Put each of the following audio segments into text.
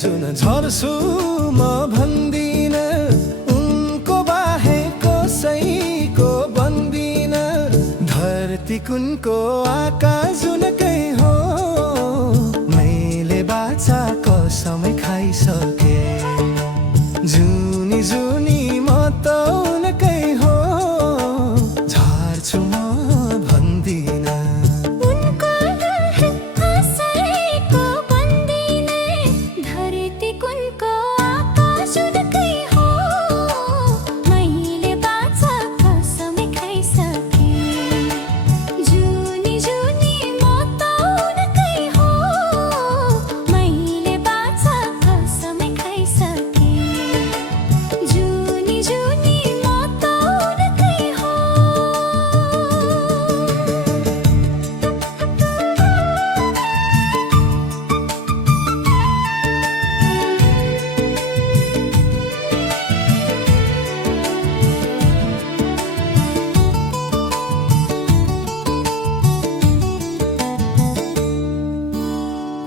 जुन झर्छु म भन्दिन, उनको बाहेक कसैको बन्दिन। धरती कुनको आकाश जुनकै हो, मैले बाचा कसमै खाइसके। जुनी जुनी म त उनकै हो, झर्छु म भन्दिन। उनको कसैको बन्दिन, धरती कुनको आकाश जुनकै हो, मैले बाचा कसमै खाइसके। जुनी जुनी म त उनकै हो, मैले बाचा कसमै खाइसके। जुनी जुनी म त उनकै हो।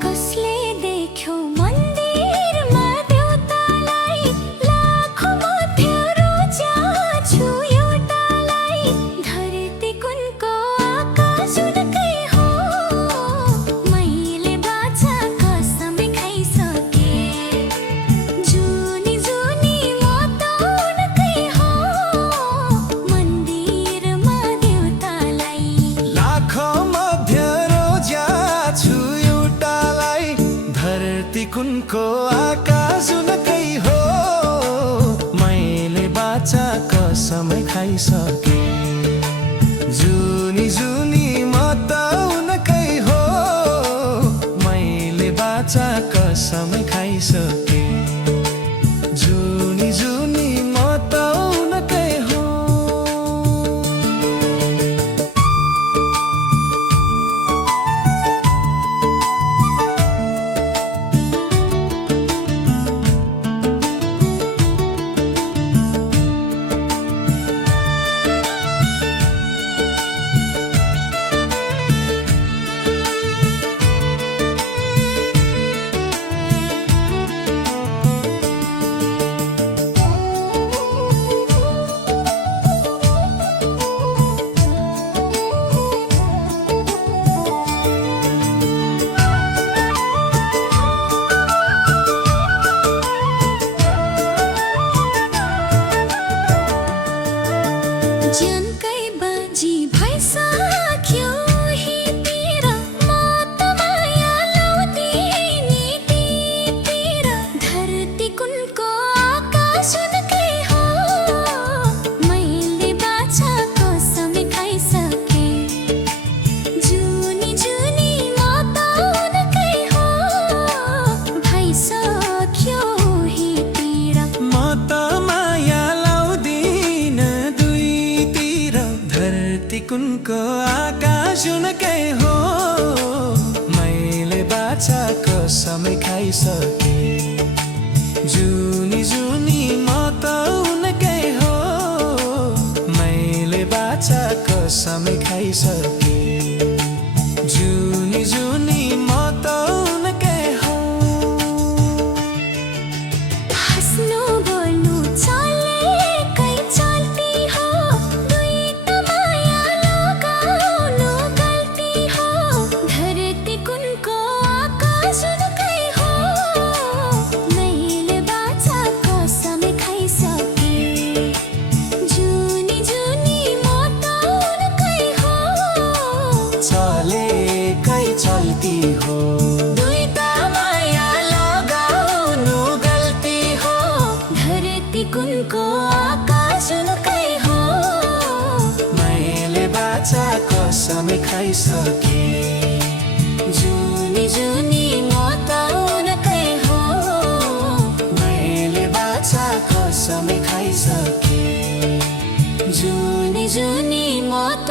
कसले देख्यो मन्दिरमा देवतालाई, लाखौँ मध्ये रोज्याछु एउटालाई। धरती कुनको आकाश जुनकै हो, मैले बाचा कसमै खाइसके। जुनी जुनी म त उनकै हो, मन्दिरमा देवतालाई। लाखौँ मध्य रोज्याछु एउटालाई, धरती कुनको आकाश जुनकै हो, मैले बाचा कसमै खाइसके। जुनी जुनी म त उनकै हो, मैले बाचा कसमै खाइसके। जुनी जुनी म त उनकै हो। ज्यानकै बाजी भइसक्यो हितिर, म त माया लाउँदिनी तीतिर। धरती कुनको आकाश जुनकै हो, मैले बाचा कसमै खाइसके। जुनी जुनी म त उनकै हो, भइसक्यो हितिर। म त माया लाउँदिन दुईतिर, धरती कुनको आकाश जुनकै हो, मैले बाचा कसमै खाइसके। जुनी जुनी म त उनकै हो, मैले बाचा कसमै खाइसके। जुनी जुनी म त उनकै हो। हाँस्नु बोल्नु चलेकै चल्ती हो, दुई त माया लगाउनु गल्ती हो। धरती कुनको आकाश जुनकै हो, मैले बाचा कसमै खाइसके। जुनी जुनी म त उनकै हो, चलेकै चल्ती हो, दुई त माया लगाउनु गल्ती हो। धरती कुनको आकाश जुनकै हो, मैले बाचा कसमै खाइसके। जुनी जुनी म त उनकै हो, मैले बाचा कसमै खाइसके। जुनी जुनी म त